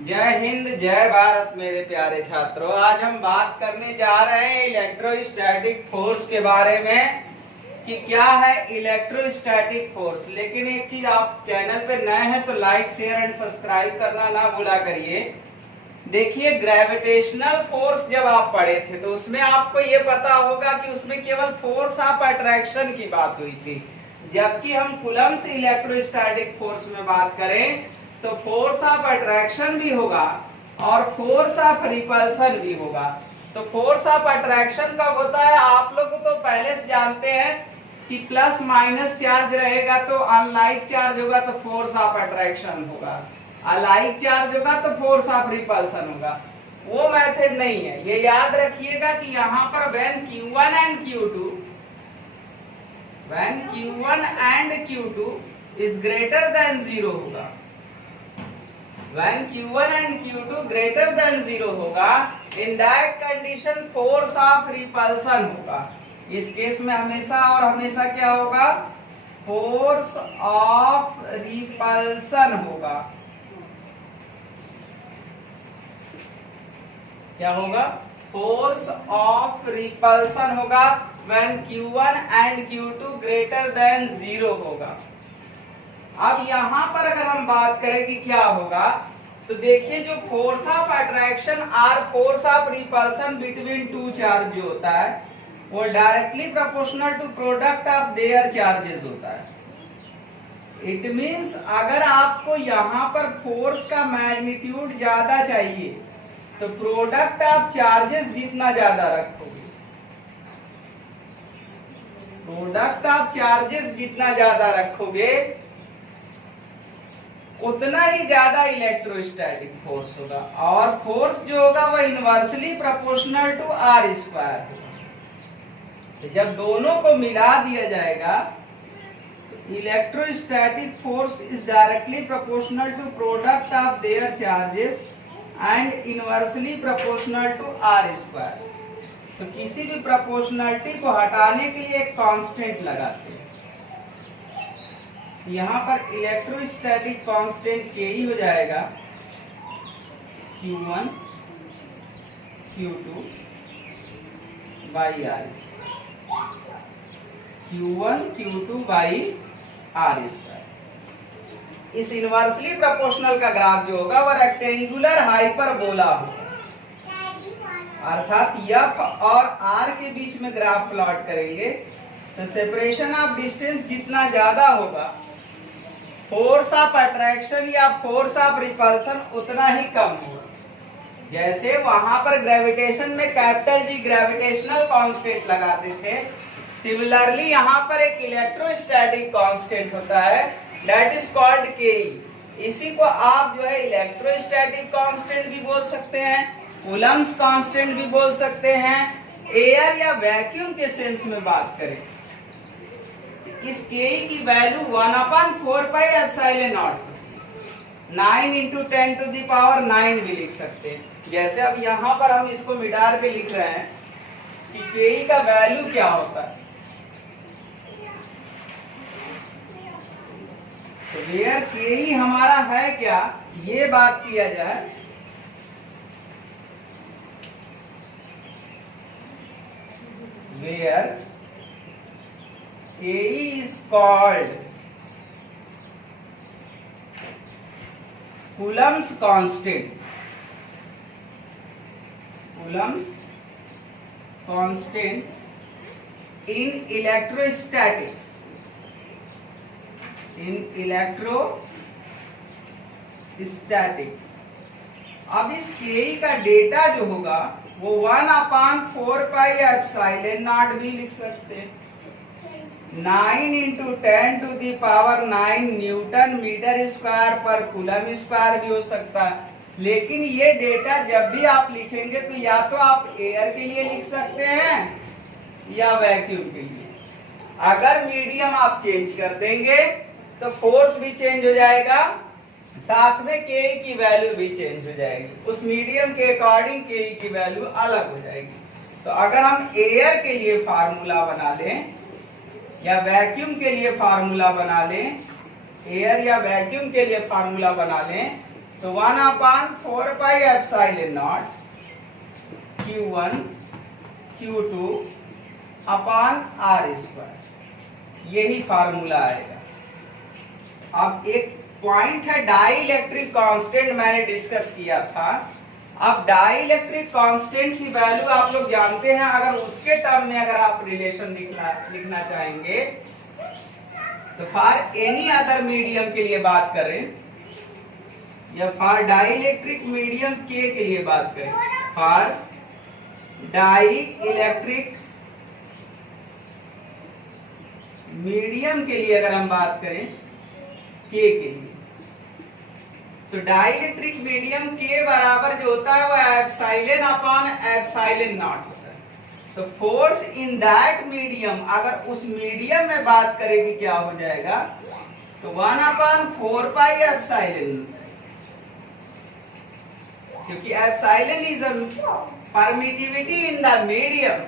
जय हिंद जय भारत मेरे प्यारे छात्रों। आज हम बात करने जा रहे हैं इलेक्ट्रोस्टैटिक फोर्स के बारे में कि क्या है इलेक्ट्रोस्टैटिक फोर्स। लेकिन एक चीज, आप चैनल पे नए हैं तो लाइक शेयर एंड सब्सक्राइब करना ना भूला करिए। देखिए, ग्रेविटेशनल फोर्स जब आप पढ़े थे तो उसमें आपको ये पता होगा कि उसमें केवल फोर्स ऑफ अट्रैक्शन की बात हुई थी, जबकि हम कूलम्ब्स इलेक्ट्रोस्टैटिक फोर्स में बात करें तो फोर्स ऑफ अट्रैक्शन भी होगा और फोर्स ऑफ रिपल्सन भी होगा। तो फोर्स ऑफ अट्रैक्शन कब होता है, आप लोग तो पहले से जानते हैं कि प्लस माइनस चार्ज रहेगा तो अनलाइक चार्ज होगा तो फोर्स ऑफ अट्रैक्शन होगा, अलाइक चार्ज होगा तो फोर्स ऑफ रिपल्सन होगा। वो मेथड नहीं है, ये याद रखिएगा कि यहाँ पर when Q1 and Q2 is greater than 0 होगा, when Q1 and Q2 greater than 0 होगा, in that condition force of repulsion होगा। इस केस में हमेशा और हमेशा क्या होगा, फोर्स ऑफ रिपल्सन होगा। क्या होगा, फोर्स ऑफ रिपल्सन होगा when Q1 and Q2 greater than 0 होगा। अब यहां पर अगर हम बात करें कि क्या होगा, तो देखिए जो फोर्स ऑफ अट्रैक्शन और force of repulsion between two charge जो होता है वो directly proportional to product of their charges होता है। इट मींस अगर आपको यहां पर फोर्स का मैग्नीट्यूड ज्यादा चाहिए तो प्रोडक्ट ऑफ चार्जेस जितना ज्यादा रखोगे, प्रोडक्ट ऑफ चार्जेस जितना ज्यादा रखोगे उतना ही ज्यादा इलेक्ट्रोस्टैटिक फोर्स होगा, और फोर्स जो होगा वो inversely proportional to R square होगा। जब दोनों को मिला दिया जाएगा तो electrostatic force is directly proportional to product of their charges and inversely proportional to R square. तो किसी भी प्रोपोर्शनलिटी को हटाने के लिए एक कांस्टेंट लगाते हैं। यहाँ पर इलेक्ट्रोस्टैटिक कांस्टेंट के ही हो जाएगा Q1 Q2 by R square, Q1 Q2 by R square. इस इनवर्सली प्रोपोर्शनल का ग्राफ जो होगा वह रेक्टेंगुलर हाइपरबोला होगा, अर्थात F और R के बीच में ग्राफ प्लॉट करेंगे तो सेपरेशन ऑफ डिस्टेंस जितना ज्यादा होगा, फोर्स ऑफ अट्रैक्शन या फोर्स ऑफ रिपल्सन उतना ही कम होगा। जैसे वहां पर ग्रेविटेशन में कैपिटल G ग्रेविटेशनल कांस्टेंट लगाते थे, सिमिलरली यहाँ पर एक इलेक्ट्रोस्टैटिक कांस्टेंट होता है दैट इज कॉल्ड Ke। इसी को आप जो है इलेक्ट्रोस्टैटिक कांस्टेंट भी बोल सकते हैं, कूलम्ब्स कांस्टेंट भी बोल सकते हैं। एयर या वैक्यूम के सेंस में बात करें इस Ke की वैल्यू 1/4 पाई एप्सिलॉन नॉट 9 × 10⁹ भी लिख सकते हैं। जैसे अब यहाँ पर हम इसको मिटार पे लिख रहे हैं कि Ke का वैल्यू क्या होता है, तो वेयर Ke हमारा है क्या, ये बात किया जाए where Ke is called Coulomb's constant, Coulomb's constant in electrostatics, in electrostatics। अब इस Ke का डेटा जो होगा वो 1/4 पाई एप्सिलॉन नॉट भी लिख सकते हैं, 9 × 10⁹ न्यूटन मीटर स्क्वायर पर कूलम स्क्वायर भी हो सकता है। लेकिन ये डेटा जब भी आप लिखेंगे तो या तो आप एयर के लिए लिख सकते हैं या वैक्यूम के लिए। अगर मीडियम आप चेंज कर देंगे तो फोर्स भी चेंज हो जाएगा, साथ में Ke की वैल्यू भी चेंज हो जाएगी, उस मीडियम के अकॉर्डिंग Ke की वैल्यू अलग हो जाएगी। तो अगर हम एयर के लिए फार्मूला बना लें या वैक्यूम के लिए फार्मूला बना लें, एयर या वैक्यूम के लिए फार्मूला बना लें तो 1/4πε0 Q1 Q2 अपान r², यही फार्मूला आएगा। अब एक पॉइंट है डाई इलेक्ट्रिक कांस्टेंट, मैंने डिस्कस किया था। अब डाई इलेक्ट्रिक कांस्टेंट की वैल्यू आप लोग जानते हैं, अगर उसके टर्म में अगर आप रिलेशन लिखना चाहेंगे तो फॉर एनी अदर मीडियम के लिए बात करें या फॉर डाई इलेक्ट्रिक मीडियम के लिए बात करें, फॉर डाई इलेक्ट्रिक मीडियम के लिए अगर हम बात करें के लिए, तो डाइलेक्ट्रिक मीडियम के बराबर जो होता है वो एप्सिलॉन अपान एप्सिलॉन नॉट होता है। तो फोर्स इन दैट मीडियम, अगर उस मीडियम में बात करेगी क्या हो जाएगा, तो 1/4π एप्सिलॉन, क्योंकि epsilon is a permittivity in the medium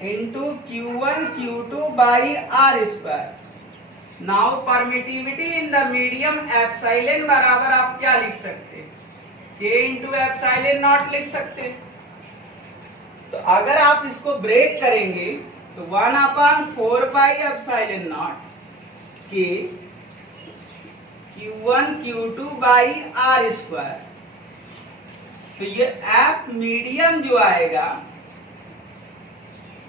into Q1 Q2 by r²। Now permittivity in the medium epsilon बराबर आप क्या लिख सकते, K इंटू एप्सिलॉन नॉट लिख सकते। तो अगर आप इसको ब्रेक करेंगे तो 1/4π epsilon not K Q1 Q2 by r²। तो ये एप मीडियम जो आएगा,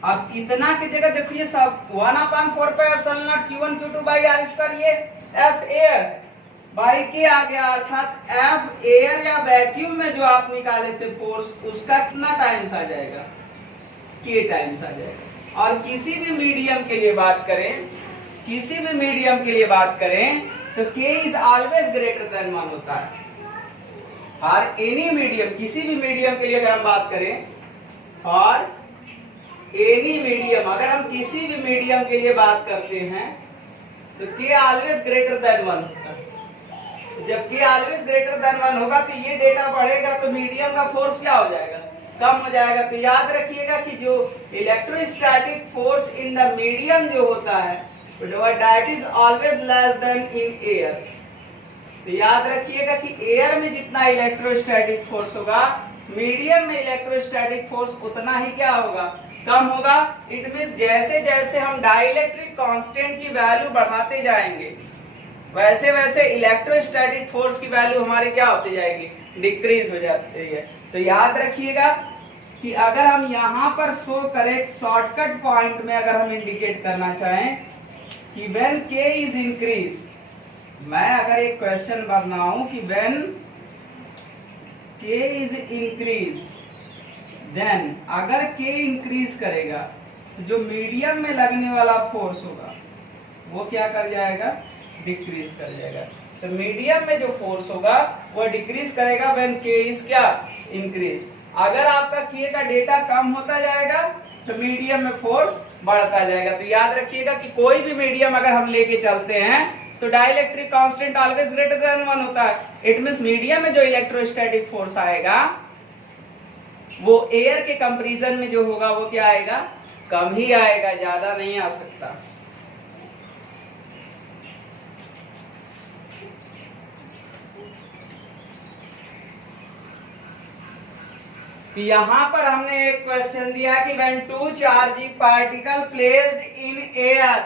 अब इतना की जगह देखो ये सब 1/4π epsilon not Q1 Q2 by r², ये F एयर बाई के आ गया, अर्थात F एयर या वैक्यूम में जो आप निकाले थे फोर्स, उसका कितना टाइम्स आ जाएगा, K टाइम्स आ जाएगा। और किसी भी मीडियम के लिए बात करें, किसी भी मीडियम के लिए बात करें तो K is always greater than 1 होता है। और एनी मीडियम, किसी भी मीडियम के लिए अगर हम बात करें, और एनी मीडियम, अगर हम किसी भी मीडियम के लिए बात करते हैं तो K ऑलवेज ग्रेटर देन 1 होगा। जब K ऑलवेज ग्रेटर देन 1 होगा तो ये डेटा बढ़ेगा तो मीडियम का फोर्स क्या हो जाएगा, कम हो जाएगा। तो याद रखिएगा कि जो electrostatic force in the medium जो होता है that is always less then in air. तो याद रखिएगा कि एयर में जितना इलेक्ट्रोस्टैटिक फोर्स होगा, मीडियम में इलेक्ट्रोस्टैटिक फोर्स उतना ही क्या होगा, कम होगा। इट मींस जैसे जैसे हम डाइलेक्ट्रिक कांस्टेंट की वैल्यू बढ़ाते जाएंगे, वैसे वैसे इलेक्ट्रोस्टैटिक फोर्स की वैल्यू हमारी क्या होती जाएगी, डिक्रीज हो जाती है। तो याद रखिएगा कि अगर हम यहाँ पर शो करें शॉर्टकट पॉइंट में, अगर हम इंडिकेट करना चाहें कि व्हेन K इज इंक्रीज, मैं अगर एक क्वेश्चन बनाऊं कि when K is increase, then अगर K इंक्रीज करेगा तो जो मीडियम में लगने वाला फोर्स होगा वो क्या कर जाएगा, डिक्रीज कर जाएगा। तो मीडियम में जो फोर्स होगा वो डिक्रीज करेगा व्हेन K इज क्या, इंक्रीज। अगर आपका K का डेटा कम होता जाएगा तो मीडियम में फोर्स बढ़ता जाएगा। तो याद रखिएगा कि कोई भी मीडियम अगर हम लेके चलते हैं तो dielectric constant always greater than 1 होता है। इट मींस मीडियम में जो इलेक्ट्रोस्टैटिक फोर्स आएगा वो एयर के कंपैरिजन में जो होगा वो क्या आएगा, कम ही आएगा, ज्यादा नहीं आ सकता। तो यहां पर हमने एक क्वेश्चन दिया कि when two charging particle placed in air,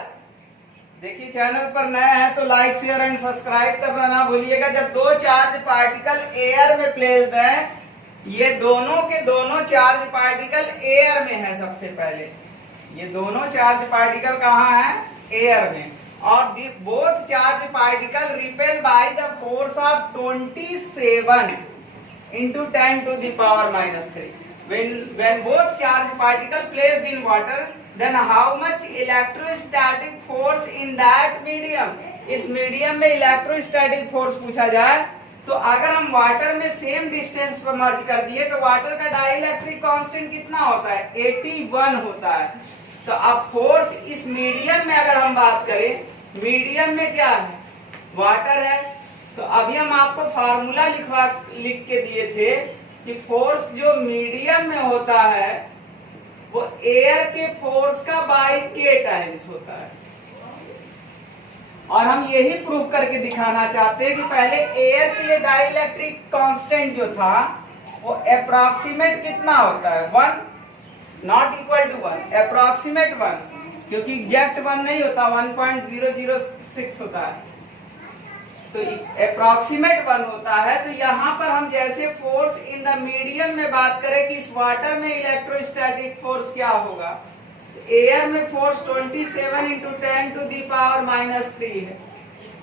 देखिए चैनल पर नया है तो लाइक शेयर एंड सब्सक्राइब करना ना भूलिएगा। जब दो चार्ज पार्टिकल एयर में प्लेस्ड है, ये दोनों के दोनों चार्ज पार्टिकल एयर में है। सबसे पहले ये दोनों चार्ज पार्टिकल कहाँ है, एयर में, और both charge particle repel by the force of 27 into 10 to the power minus 3. When both charge particle placed in water, then how much electrostatic force in that medium? इस medium में electrostatic force पूछा जाए तो अगर हम water में same distance पर मर्ज कर दिए तो वाटर का डाइलेक्ट्रिक कांस्टेंट कितना होता है, 81 होता है। तो अब फोर्स इस मीडियम में अगर हम बात करें, मीडियम में क्या है, वाटर है। तो अभी हम आपको फार्मूला लिख के दिए थे कि फोर्स जो मीडियम में होता है वो एयर के फोर्स का बाई K टाइम्स होता है। और हम यही प्रूव करके दिखाना चाहते हैं कि पहले एयर के लिए डाइलेक्ट्रिक कांस्टेंट जो था वो अप्रॉक्सीमेट कितना होता है, 1, नॉट इक्वल टू 1, अप्रॉक्सीमेट 1, क्योंकि एग्जैक्ट 1 नहीं होता, 1.006 होता है, तो अप्रॉक्सीमेट 1 होता है। तो यहाँ पर हम जैसे फोर्स इन द मीडियम में बात करें कि इस वाटर में इलेक्ट्रोस्टैटिक फोर्स क्या होगा, एयर में फोर्स 27 इंटू 10⁻³ है,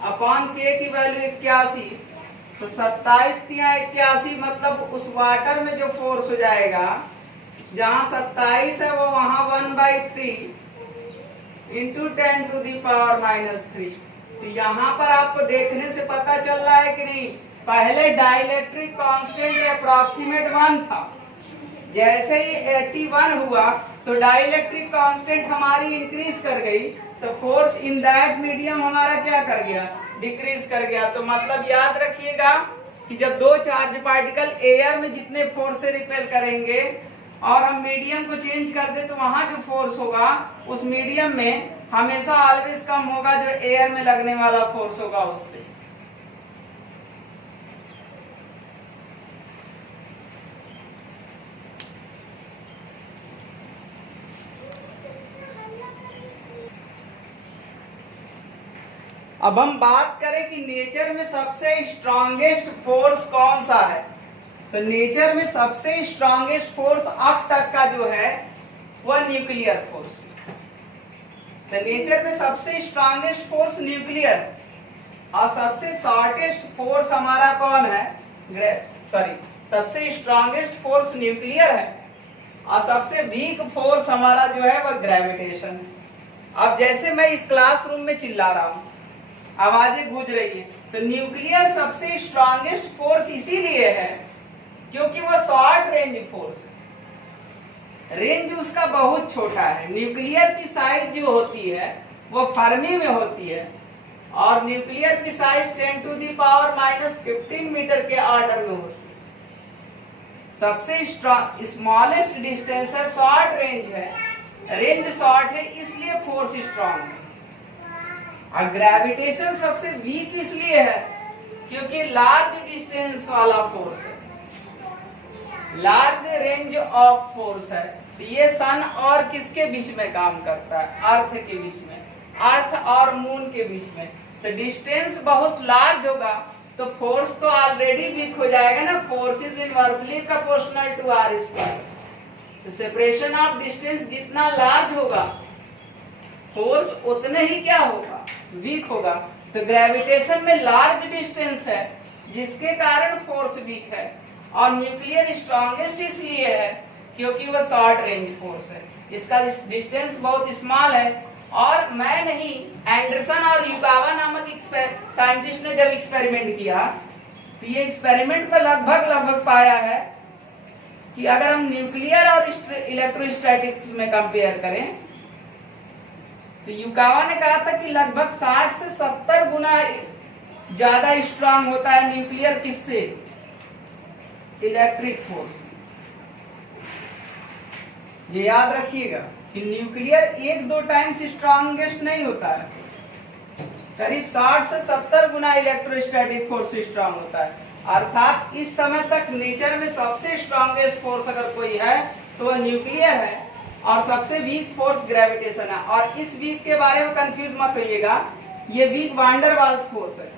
अपॉन के की वैल्यू 81, तो 27×81, मतलब उस वाटर में जो फोर्स हो जाएगा, जहां 27 है वो वहां 1/3 इंटू 10⁻³ तो यहाँ पर आपको देखने से पता चल रहा है कि नहीं, पहले डाइलेक्ट्रिक कांस्टेंट अप्रॉक्सीमेट 1 था, जैसे ही 81 हुआ तो डाइलेक्ट्रिक कांस्टेंट हमारी इंक्रीज कर गई, तो फोर्स इन दैट मीडियम हमारा क्या कर गया, डिक्रीज कर गया। तो मतलब याद रखिएगा कि जब दो चार्ज पार्टिकल एयर में जितने फोर्स से रिपेल करेंगे और हम मीडियम को चेंज कर दे, तो वहां जो फोर्स होगा उस मीडियम में हमेशा ऑलवेज कम होगा जो एयर में लगने वाला फोर्स होगा उससे। अब हम बात करें कि नेचर में सबसे स्ट्रॉन्गेस्ट फोर्स कौन सा है, तो नेचर में सबसे स्ट्रॉन्गेस्ट फोर्स अब तक का जो है वह न्यूक्लियर फोर्स। तो नेचर में सबसे स्ट्रॉन्गेस्ट फोर्स न्यूक्लियर और सबसे शॉर्टेस्ट फोर्स हमारा कौन है, सबसे स्ट्रॉन्गेस्ट फोर्स न्यूक्लियर है और सबसे वीक फोर्स हमारा जो है वह ग्रेविटेशन है। अब जैसे मैं इस क्लासरूम में चिल्ला रहा हूं, आवाजें गूंज रही है, तो न्यूक्लियर सबसे स्ट्रॉन्गेस्ट फोर्स इसीलिए है क्योंकि वह शॉर्ट रेंज फोर्स है, रेंज उसका बहुत छोटा है। न्यूक्लियर की साइज जो होती है वो फर्मी में होती है और न्यूक्लियर की साइज 10⁻⁻15 मीटर के ऑर्डर में होती है। सबसे स्मॉलेस्ट डिस्टेंस है, शॉर्ट रेंज है, रेंज शॉर्ट है, इसलिए फोर्स स्ट्रॉन्ग है। और ग्रेविटेशन सबसे वीक इसलिए है क्योंकि लार्ज डिस्टेंस वाला फोर्स है, लार्ज रेंज ऑफ फोर्स है। तो ये सन और किसके बीच में काम करता है, अर्थ के बीच में, अर्थ और मून के बीच में। तो डिस्टेंस बहुत लार्ज होगा तो फोर्स तो ऑलरेडी वीक हो जाएगा ना, force is inversely proportional to R square. तो सेपरेशन ऑफ डिस्टेंस जितना लार्ज होगा फोर्स उतने ही क्या होगा, वीक होगा। तो ग्रेविटेशन में लार्ज डिस्टेंस है जिसके कारण फोर्स वीक है और न्यूक्लियर स्ट्रॉन्गेस्ट इसलिए है क्योंकि वह शॉर्ट रेंज फोर्स है, इसका डिस्टेंस बहुत स्मॉल है। और मैं नहीं, एंडरसन और युकावा नामक साइंटिस्ट ने जब एक्सपेरिमेंट किया तो ये एक्सपेरिमेंट पर लगभग पाया है कि अगर हम न्यूक्लियर और इलेक्ट्रोस्टैटिक्स में कंपेयर करें तो युकावा ने कहा था कि लगभग 60 से 70 गुना ज्यादा स्ट्रांग होता है न्यूक्लियर किससे, इलेक्ट्रिक फोर्स। ये याद रखिएगा कि न्यूक्लियर 1-2 टाइम्स स्ट्रॉन्गेस्ट नहीं होता है, करीब 60 से 70 गुना इलेक्ट्रोस्टैटिक फोर्स स्ट्रांग होता है। अर्थात इस समय तक नेचर में सबसे स्ट्रॉन्गेस्ट फोर्स अगर कोई है तो वह न्यूक्लियर है और सबसे वीक फोर्स ग्रेविटेशन है। और इस वीक के बारे में कंफ्यूज मत होइएगा, ये वीक वांडर वाल्स फोर्स है,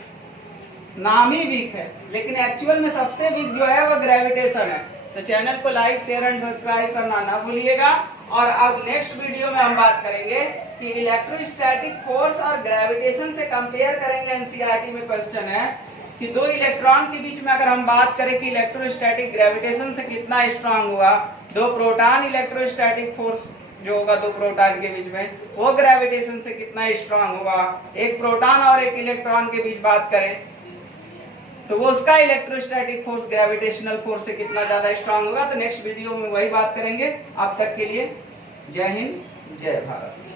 नाम ही वीक है, लेकिन एक्चुअल में सबसे वीक जो है वो ग्रेविटेशन है। तो चैनल को लाइक, शेयर एंड सब्सक्राइब करना ना भूलिएगा। और अब नेक्स्ट वीडियो में हम बात करेंगे कि इलेक्ट्रोस्टैटिक फोर्स और ग्रेविटेशन से कंपेयर करेंगे। एनसीईआरटी में क्वेश्चन है कि दो इलेक्ट्रॉन के बीच में अगर हम बात करें कि इलेक्ट्रोस्टैटिक ग्रेविटेशन से कितना स्ट्रांग हुआ, दो प्रोटॉन इलेक्ट्रोस्टैटिक फोर्स जो होगा दो प्रोटॉन के बीच में वो ग्रेविटेशन से कितना स्ट्रांग होगा, एक प्रोटॉन और एक इलेक्ट्रॉन के बीच बात करें तो वो उसका इलेक्ट्रोस्टैटिक फोर्स ग्रेविटेशनल फोर्स से कितना ज्यादा स्ट्रांग होगा। तो नेक्स्ट वीडियो में वही बात करेंगे। अब तक के लिए जय हिंद, जय भारत।